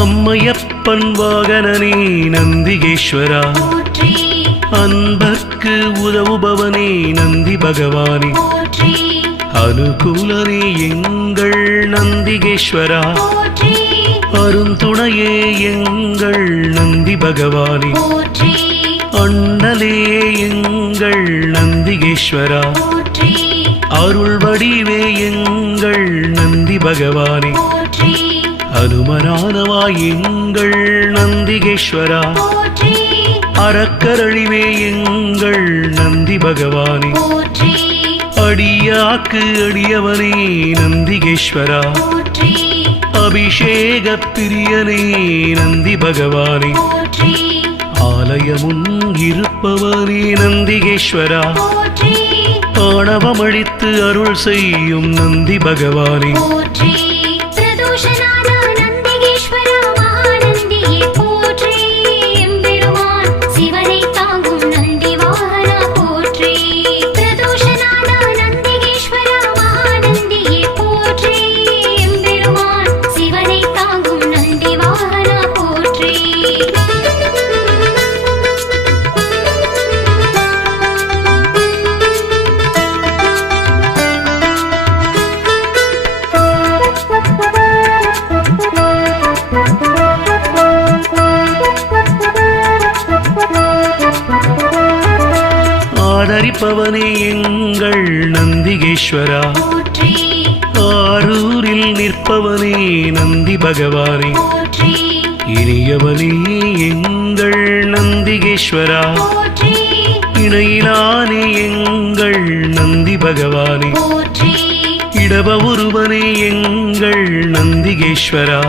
அம்மையப்பன் வாகனனே நந்திகேஸ்வரா, அன்பர்க்கு உதவுபவனே நந்தி பகவானே, அனுகூலனே எங்கள் நந்திகேஸ்வரா, அருந்துணையே எங்கள் நந்தி பகவானே, அண்ணலே எங்கள் நந்திகேஸ்வரா, அருள் வடிவே எங்கள் நந்தி பகவானே, அனுமனானவா எங்கள் நந்திகேஸ்வரா, அறக்கரழிவே எங்கள் நந்தி பகவானே, அடியாக்கு அடியவனே நந்திகேஸ்வரா, அபிஷேக பிரியனே நந்தி பகவானே, ஆலயமுன் இருப்பவனே நந்திகேஸ்வரா, ஆணவமழித்து அருள் செய்யும் நந்தி பகவானே, ஆதரிப்பவனே எங்கள் நந்திகேஸ்வரா, ஆரூரில் நிற்பவனே நந்தி பகவானே, இனியவனே எங்கள் நந்திகேஸ்வரா, இணையிலானே எங்கள் நந்தி பகவானே, இடப உருவனே எங்கள் நந்திகேஸ்வரா,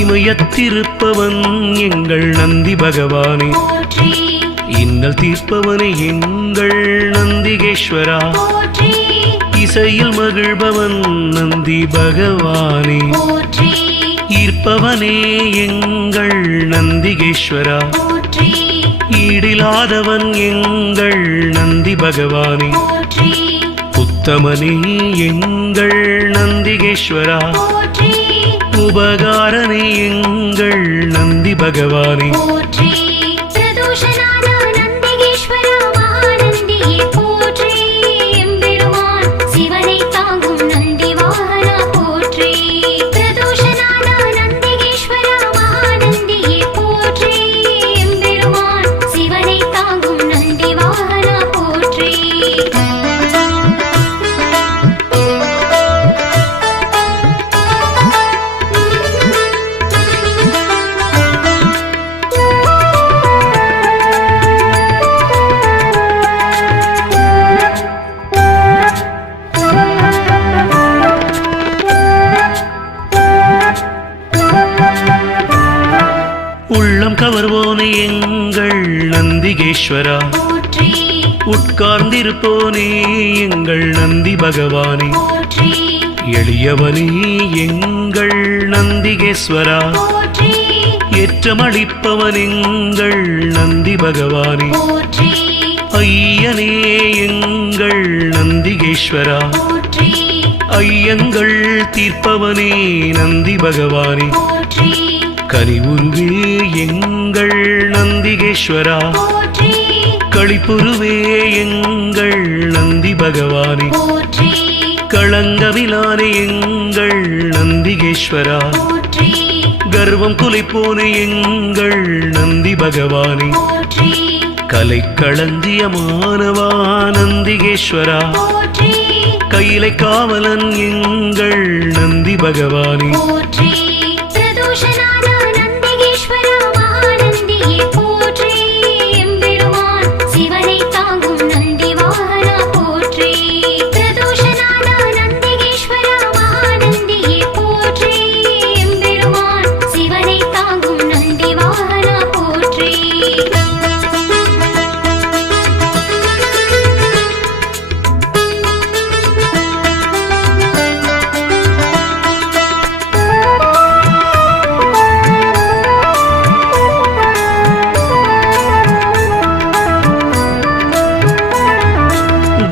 இமயத்திருப்பவன் எங்கள் நந்தி பகவானே, இன்னல் தீர்ப்பவனே எங்கள் நந்திகேஸ்வரா, இசையில் மகிழ்பவன் நந்தி பகவானே, ஈர்ப்பவனே எங்கள் நந்திகேஸ்வரா, ஈடிலாதவன் எங்கள் நந்தி பகவானே, உத்தமனே எங்கள் நந்திகேஸ்வரா, உபகாரனே எங்கள் நந்தி பகவானே, உள்ளம் கவர்வோனே எங்கள் நந்திகேஸ்வரா, உட்கார்ந்திருப்போனே எங்கள் நந்தி பகவானே, எளியவனே எங்கள் நந்திகேஸ்வரா, ஏற்றமளிப்பவன் எங்கள் நந்தி பகவானே, ஐயனே எங்கள் நந்திகேஸ்வரா, ஐயங்கள் தீர்ப்பவனே நந்தி பகவானே, கனிவுருவே எங்கள் நந்திகேஸ்வரா, களிப்புருவே எங்கள் நந்தி பகவானே, களங்கமிலானே எங்கள் நந்திகேஸ்வரா, கர்வம் குலைப்போனே எங்கள் நந்தி பகவானே, கலை களஞ்சியமானவா நந்திகேஸ்வரா, கையிலை காவலன் எங்கள் நந்தி பகவானே, சிவனை தாங்கும் நந்தி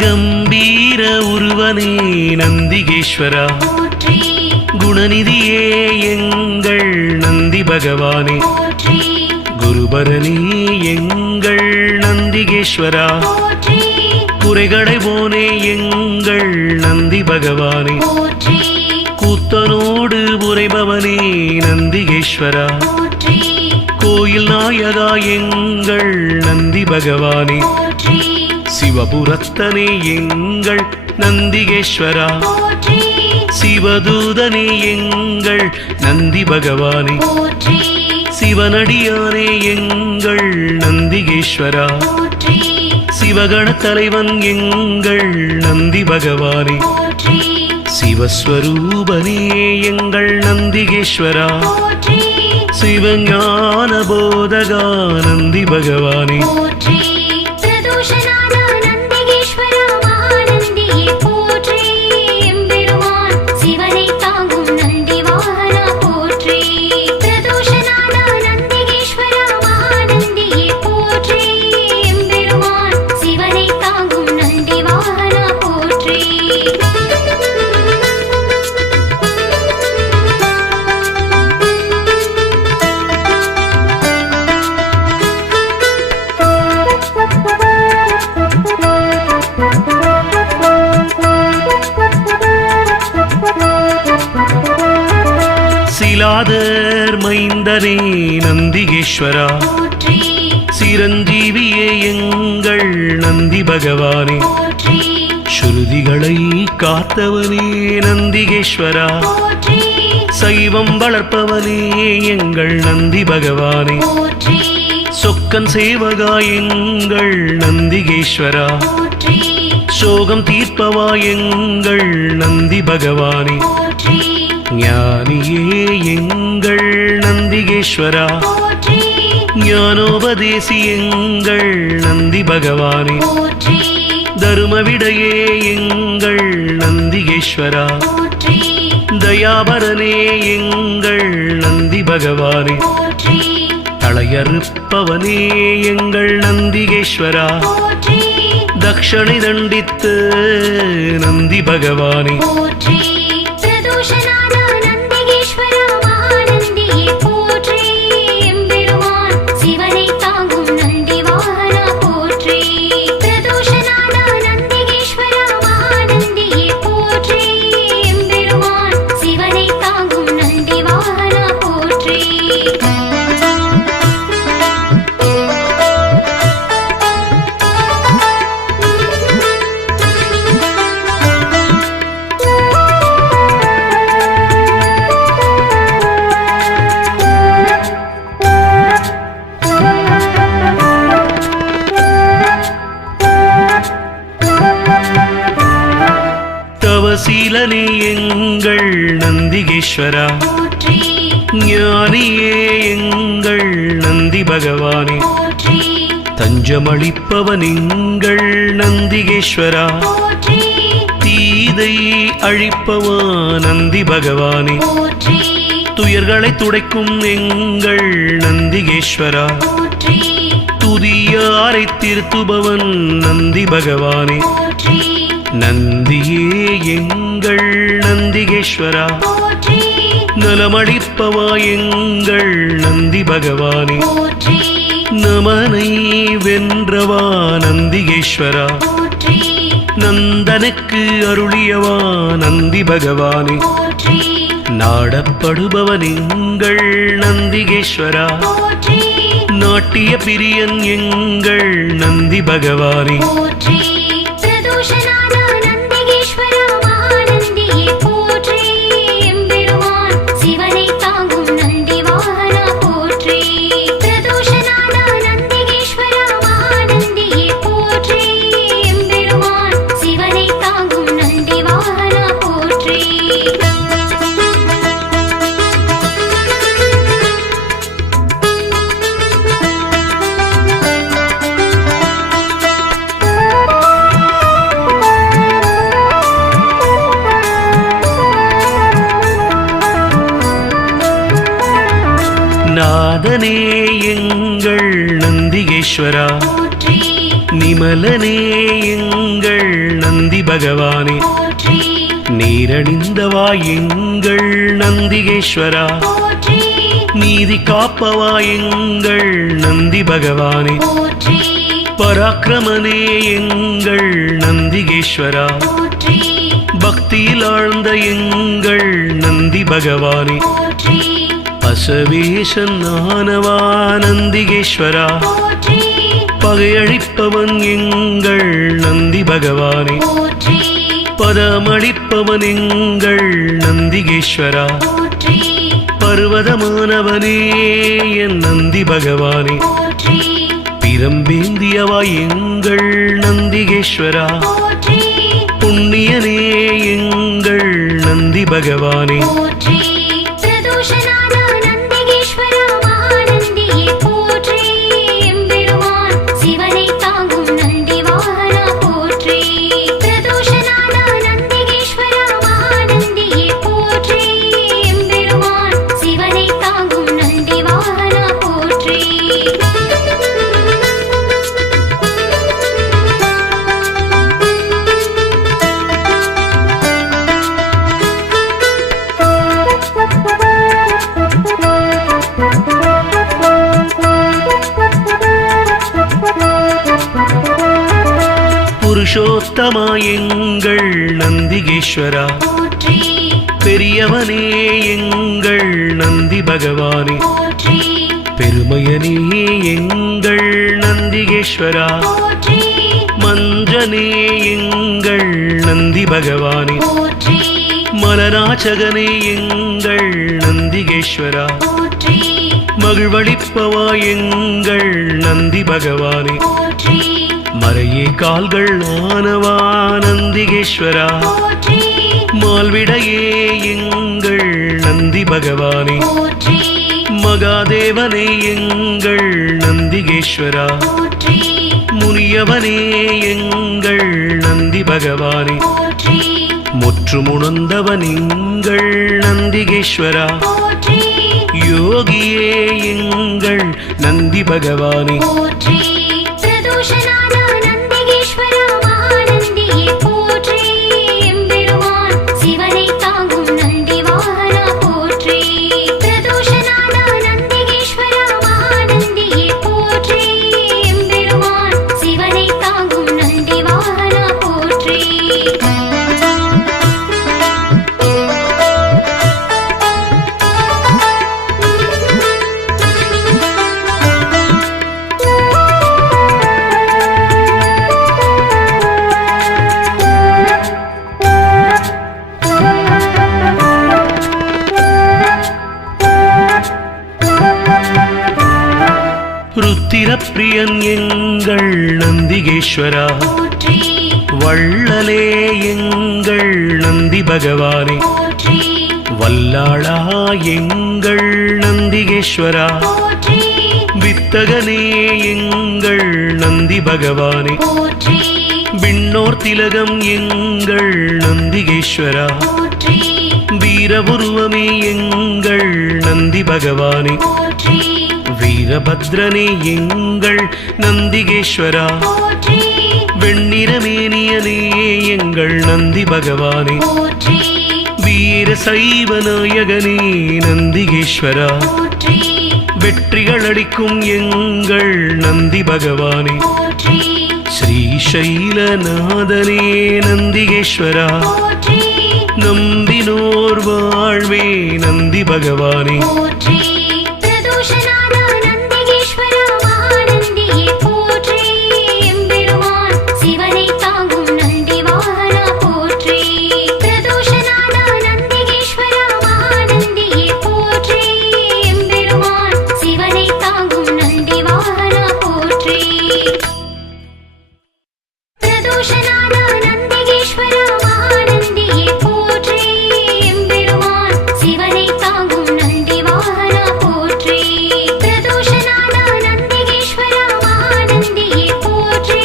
கம்பீர உருவனே நந்திகேஸ்வரா போற்றி குணநிதியே எங்கள் நந்தி பகவானே போற்றி குருபரனே எங்கள் நந்திகேஸ்வரா போற்றி குறைகளை போனே எங்கள் நந்தி பகவானே போற்றி கூத்தனோடு உரைபவனே நந்திகேஸ்வரா போற்றி கோயில் நாயகா எங்கள் நந்தி பகவானே போற்றி சிவபுரத்தனே எங்கள் நந்திகேஸ்வரா போற்றி சிவதூதனே எங்கள் நந்தி பகவானே போற்றி சிவனடியானே எங்கள் நந்திகேஸ்வரா போற்றி சிவகண தலைவன் எங்கள் நந்தி பகவானே போற்றி சிவஸ்வரூபனே எங்கள் நந்திகேஸ்வரா போற்றி சிவஞான போதகா நந்தி பகவானே போற்றி பிரதோஷநாத நந்திகேஸ்வர மகாநந்தியே போற்றி எம்பெருமான் சிவனை தாங்கும் நந்தி வாகனா போற்றி பிரதோஷநாத நந்திகேஸ்வர மகாநந்தியே போற்றி எம்பெருமான் சிவனை தாங்கும் நந்தி வாகனா போற்றி சிலாதர் மைந்தனே நந்திகேஸ்வரா போற்றி சிரஞ்சீவியே எங்கள் நந்தி பகவானே போற்றி ஸ்ருதிகளை காத்தவனே நந்திகேஸ்வரா போற்றி சைவம் வளர்ப்பவனே எங்கள் நந்தி பகவானே போற்றி சொக்கன் சேவகா எங்கள் நந்திகேஸ்வரா போற்றி சோகம் தீர்ப்பவா எங்கள் நந்தி பகவானே போற்றி ஞானியே எங்கள் நந்திகேஸ்வரா போற்றி ஞானோபதேசி எங்கள் நந்தி பகவானே போற்றி தருமவிடையே எங்கள் நந்திகேஸ்வரா போற்றி தயாபரனே எங்கள் நந்தி பகவானே போற்றி தளையறுப்பவனே எங்கள் நந்திகேஸ்வரா போற்றி தக்ஷணை தண்டித்து நந்தி பகவானே போற்றி பிரதோஷநாத நந்திகேஸ்வர மகாநந்தியே போற்றி எம்பெருமான் சிவனை தாங்கும் நந்தி வாகனா போற்றி பிரதோஷநாத நந்திகேஸ்வர மகாநந்தியே போற்றி எம்பெருமான் சிவனை தாங்கும் நந்தி வாகனா போற்றி தவசீலனே எங்கள் நந்திகேஸ்வரா போற்றி ஞானியே எங்கள் நந்தி பகவானே போற்றி தஞ்சமளிப்பவன் எங்கள் நந்திகேஸ்வரா போற்றி தீதை அழிப்பவா நந்தி பகவானே போற்றி துயர்களை துடைக்கும் எங்கள் நந்திகேஸ்வரா போற்றி துதியாரை திருத்துபவன் நந்தி பகவானே போற்றி நந்தியே எங்கள் நந்திகேஸ்வரா போற்றி நலமளிப்பவா எங்கள் நந்தி பகவானே போற்றி நமனை வென்றவா நந்திகேஸ்வரா போற்றி நந்தனுக்கு அருளியவா நந்தி பகவானே போற்றி நாடப்படுபவன் எங்கள் நந்திகேஸ்வரா போற்றி நாட்டிய பிரியன் எங்கள் நந்தி பகவானே போற்றி பிரதோஷநாத நந்திகேஸ்வர மகாநந்தியே போற்றி எம்பெருமான் சிவனை தாங்கும் நந்தி வாகனா போற்றி பிரதோஷநாத நந்திகேஸ்வர மகாநந்தியே போற்றி எம்பெருமான் சிவனை தாங்கும் நந்தி வாகனா போற்றி நாதனே எங்கள் நந்திகேஸ்வரா போற்றி நிமலனே எங்கள் நந்தி பகவானே போற்றி நீரணிந்தவா எங்கள் நந்திகேஸ்வரா போற்றி நீதி காப்பவா எங்கள் நந்தி பகவானே போற்றி பராக்கிரமனே எங்கள் நந்திகேஸ்வரா போற்றி பக்தியில் ஆழ்ந்த எங்கள் நந்தி பகவானே போற்றி அசவேசன் ஆனவா நந்திகேஸ்வரா போற்றி பகையழிப்பவன் எங்கள் நந்தி பகவானே போற்றி பதமளிப்பவன் எங்கள் நந்திகேஸ்வரா போற்றி பர்வதமானவனே என் நந்தி பகவானே போற்றி பிரம்பேந்தியவா எங்கள் நந்திகேஸ்வரா போற்றி புண்ணியனே எங்கள் நந்தி பகவானே போற்றி பிரதோஷநாத நந்திகேஸ்வர மகாநந்தியே போற்றி எம்பெருமான் சிவனை தாங்கும் நந்தி வாகனா போற்றி பிரதோஷநாத நந்திகேஸ்வர மகாநந்தியே போற்றி எம்பெருமான் சிவனை தாங்கும் நந்தி வாகனா போற்றி புருஷோத்தமா எங்கள் நந்திகேஸ்வரா போற்றி பெரியவனே எங்கள் நந்தி பகவானே போற்றி பெருமையனே எங்கள் நந்திகேஸ்வரா போற்றி மஞ்சனே எங்கள் நந்தி பகவானே போற்றி மலராச்சகனே எங்கள் நந்திகேஸ்வரா போற்றி மகிழ்வளிப்பவா எங்கள் நந்தி பகவானே போற்றி மறையே கால்கள் ஆனவா நந்திகேஸ்வரா போற்றி மால்விடையே எங்கள் நந்தி பகவானே போற்றி மகாதேவனே எங்கள் நந்திகேஸ்வரா போற்றி முனியவனே எங்கள் நந்தி பகவானே போற்றி முற்றுமுணர்ந்தவன் எங்கள் நந்திகேஸ்வரா போற்றி யோகியே எங்கள் நந்தி பகவானே போற்றி பிரதோஷநாத நந்திகேஸ்வர மகாநந்தியே போற்றி எம்பெருமான் சிவனை தாங்கும் நந்தி வாகனா போற்றி பிரதோஷநாத நந்திகேஸ்வர மகாநந்தியே போற்றி எம்பெருமான் சிவனை தாங்கும் நந்தி வாகனா போற்றி ருத்திரப்பிரியன் எங்கள் நந்திகேஸ்வரா போற்றி வள்ளலே எங்கள் நந்தி பகவானே போற்றி வல்லாளா எங்கள் நந்திகேஸ்வரா போற்றி வித்தகனே எங்கள் நந்தி பகவானே போற்றி விண்ணோர் திலகம் எங்கள் நந்திகேஸ்வரா போற்றி வீரபுருவமே எங்கள் நந்தி பகவானே போற்றி வீரபத்ரனே எங்கள் நந்திகேஸ்வரா போற்றி வெண்ணிறமேனியனே எங்கள் நந்தி பகவானே போற்றி வீர சைவ நாயகனே நந்திகேஸ்வரா போற்றி வெற்றிகள் அளிக்கும் எங்கள் நந்தி பகவானே போற்றி ஸ்ரீசைலநாதனே நந்திகேஸ்வரா போற்றி நம்பினோர் வாழ்வே நந்தி பகவானே போற்றி பிரதோஷநாத நந்திகேஸ்வர மகாநந்தியே போற்றி எம்பெருமான் சிவனை தாங்கும் நந்தி வாகனா போற்றி பிரதோஷநாத நந்திகேஸ்வர மகாநந்தியே போற்றி எம்பெருமான் சிவனை தாங்கும் நந்தி வாகனா போற்றி பிரதோஷநாத நந்திகேஸ்வர மகாநந்தியே போற்றி எம்பெருமான் சிவனை தாங்கும் நந்தி வாகனா போற்றி பிரதோஷநாத நந்திகேஸ்வர மகாநந்தியே போற்றி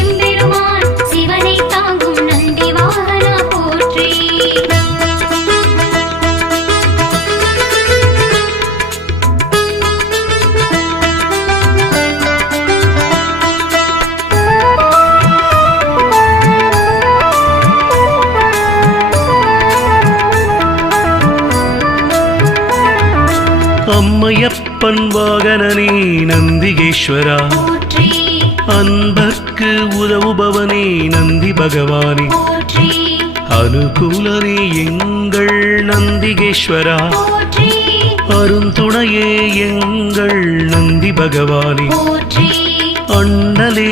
எம்பெருமான் சிவனை தாங்கும் நந்தி வாகனா போற்றி அம்மையப்பன் வாகனனே நந்திகேஸ்வரா, போற்றி அன்பர்க்கு உதவுபவனே நந்தி பகவானே, போற்றி அனுகூலனே எங்கள் நந்திகேஸ்வரா, போற்றி அருந்துணையே எங்கள் நந்தி பகவானே, போற்றி அண்ணலே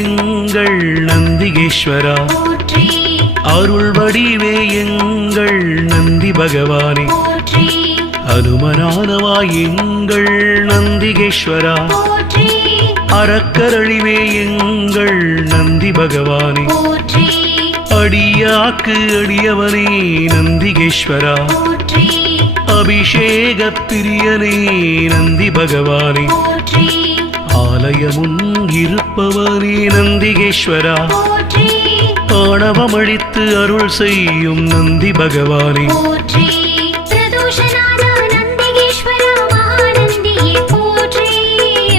எங்கள் நந்திகேஸ்வரா, போற்றி அருள் வடிவே எங்கள் நந்தி பகவானே, போற்றி அனுமனானவா எங்கள் நந்திகேஸ்வரா, போற்றி அறக்கரழிவே எங்கள் நந்தி பகவானே, போற்றி அடியாக்கு அடியவனே நந்திகேஸ்வரா, போற்றி அபிஷேக பிரியனே நந்தி பகவானே, போற்றி ஆலயமுன் இருப்பவனே நந்திகேஸ்வரா, போற்றி ஆணவமழித்து அருள் செய்யும் நந்தி பகவானே, போற்றி பிரதோஷநாத நந்திகேஸ்வர மகாநந்தியே போற்றி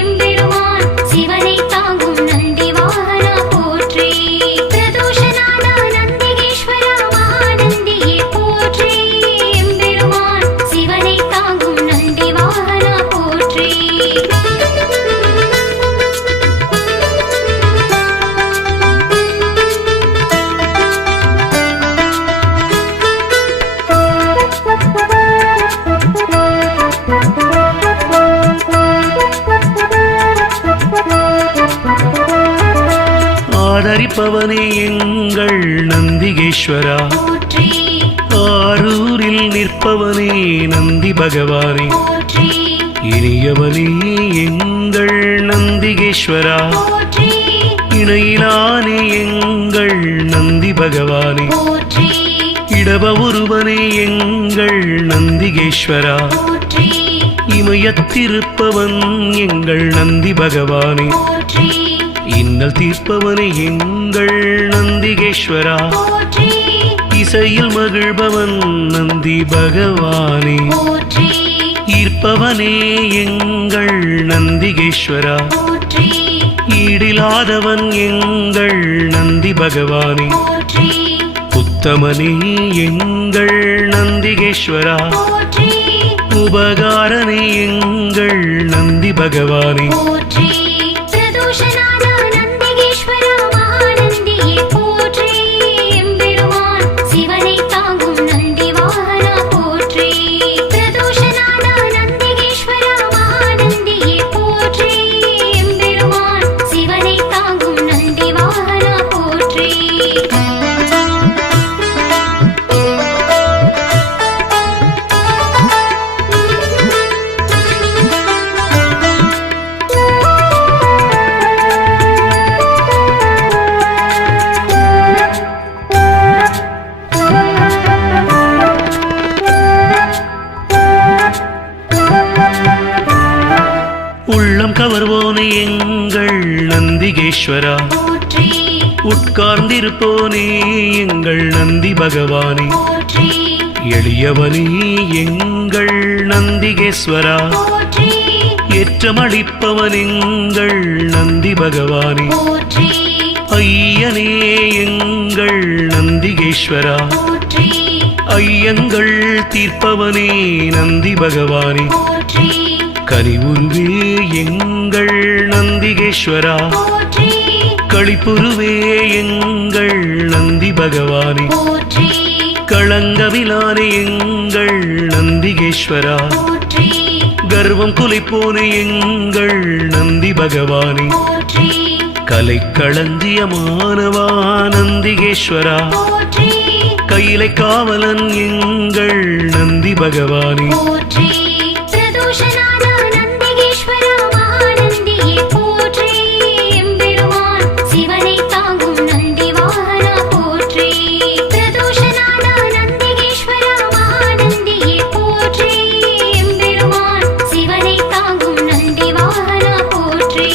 எம்பெருமான் சிவனை தாங்கும் நந்தி வாகனா போற்றி பிரதோஷநாத நந்திகேஸ்வர மகாநந்தியே போற்றி எம்பெருமான் சிவனை தாங்கும் நந்தி வாகனா போற்றி ஆதரிப்பவனே எங்கள் நந்திகேஸ்வரா, போற்றி ஆரூரில் நிற்பவனே நந்தி பகவானே, போற்றி இனியவனே எங்கள் நந்திகேஸ்வரா, போற்றி இணையிலானே எங்கள் நந்தி பகவானே, போற்றி இடப உருவனே எங்கள் நந்திகேஸ்வரா, போற்றி இமயத்திருப்பவன் எங்கள் நந்தி பகவானே, போற்றி இன்னல் தீர்ப்பவனே எங்கள் நந்திகேஸ்வரா, போற்றி இசையில் மகிழ்பவன் நந்தி பகவானே, போற்றி ஈர்ப்பவனே எங்கள் நந்திகேஸ்வரா, போற்றி ஈடிலாதவன் எங்கள் நந்தி பகவானே, போற்றி உத்தமனே எங்கள் நந்திகேஸ்வரா, போற்றி உபகாரனே எங்கள் நந்தி பகவானே, போற்றி பிரதோஷநாத நந்திகேஸ்வர மகாநந்தியே போற்றி எம்பெருமான் சிவனை தாங்கும் நந்தி வாகனா போற்றி பிரதோஷநாத நந்திகேஸ்வர மகாநந்தியே போற்றி எம்பெருமான் சிவனை தாங்கும் நந்தி வாகனா போற்றி உள்ளம் கவர்வோனே எங்கள் நந்திகேஸ்வரா, போற்றி உட்கார்ந்திருப்போனே எங்கள் நந்தி பகவானே, போற்றி எளியவனே எங்கள் நந்திகேஸ்வரா, போற்றி ஏற்றமளிப்பவன் எங்கள் நந்தி பகவானே, போற்றி ஐயனே எங்கள் நந்திகேஸ்வரா, போற்றி ஐயங்கள் தீர்ப்பவனே நந்தி பகவானே, போற்றி கனிவுருவே எங்கள் நந்திகேஸ்வரா, போற்றி களிப்புருவே எங்கள் நந்தி பகவானே, போற்றி களங்கவிலானே எங்கள் நந்திகேஸ்வரா, போற்றி கர்வம் குலைப்போனே எங்கள் நந்தி பகவானே, போற்றி கலைக்களஞ்சியமானவா நந்திகேஸ்வரா, போற்றி கையிலை காவலன் எங்கள் நந்தி பகவானே, போற்றி பிரதோஷநாத நந்திகேஸ்வர மகாநந்தியே போற்றி எம்பெருமான் சிவனை தாங்கும் நந்தி வாகனா போற்றி பிரதோஷநாத நந்திகேஸ்வர மகாநந்தியே போற்றி எம்பெருமான் சிவனை தாங்கும் நந்தி வாகனா போற்றி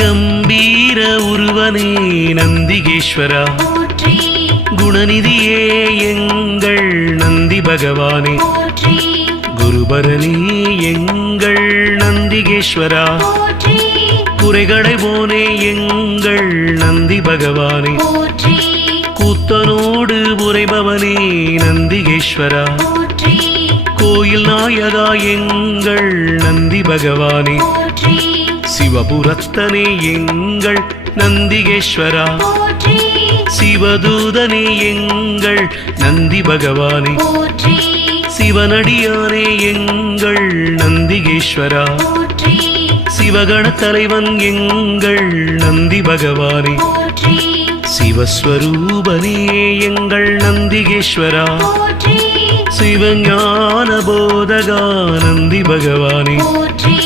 கம்பீர உருவனே நந்திகேஸ்வரா, போற்றி குணநிதியே எங்கள் நந்தி பகவானே போற்றி குருபரணி எங்கள் நந்திகேஸ்வரா போற்றி குறைகளை போனே எங்கள் நந்தி பகவானே போற்றி கூத்தனோடு உரைபவனே நந்திகேஸ்வரா போற்றி கோயில் நாயகா எங்கள் நந்தி பகவானே போற்றி சிவபுரத்தனே எங்கள் நந்திகேஸ்வரா போற்றி சிவதூதனே எங்கள் நந்தி பகவானே போற்றி சிவனடியானே எங்கள் நந்திகேஸ்வரா போற்றி சிவகண தலைவன் எங்கள் நந்தி பகவானே போற்றி சிவஸ்வரூபனே எங்கள் நந்திகேஸ்வரா போற்றி சிவஞான போதகா நந்தி பகவானே போற்றி